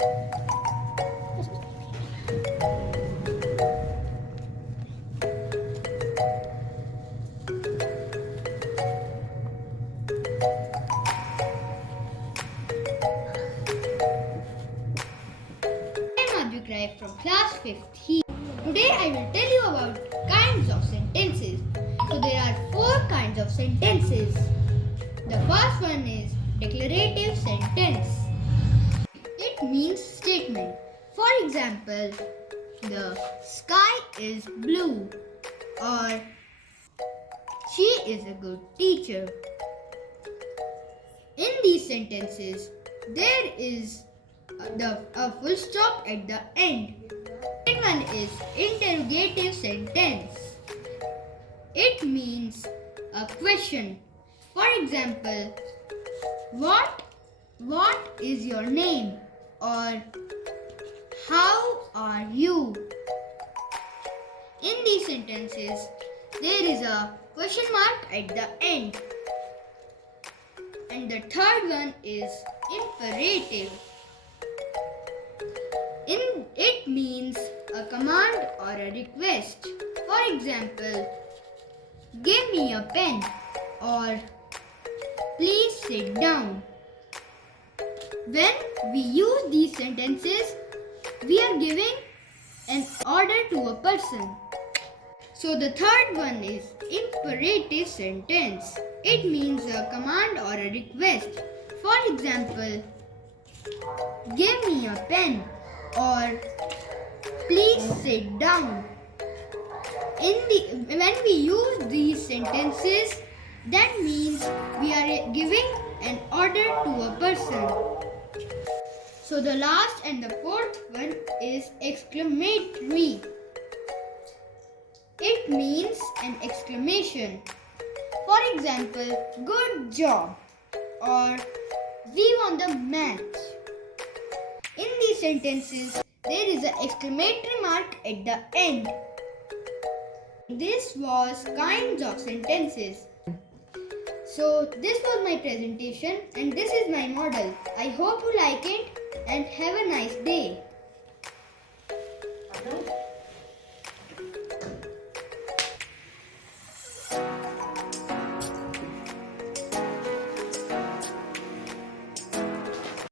Subscribe from class 5th here. Today I will tell you about kinds of sentences. So there are four kinds of sentences. The first one is declarative sentence. It means statement. For example, the sky is blue or she is a good teacher. In these sentences, there is a full stop at the end. Second one is interrogative sentence. It means a question. For example, what is your name? Or how are you? In these sentences, there is a question mark at the end. And the third one is imperative. It means a command or a request. For example, give me a pen or please sit down. When we use these sentences, we are giving an order to a person. So the third one is imperative sentence. It means a command or a request. For example, give me a pen or please sit down. When we use these sentences, that means we are giving an order to a person. So the last and the fourth one is exclamatory. It means an exclamation. For example, good job or we won the match. In these sentences, there is an exclamatory mark at the end. This was kinds of sentences. So this was my presentation and this is my model. I hope you like it and have a nice day.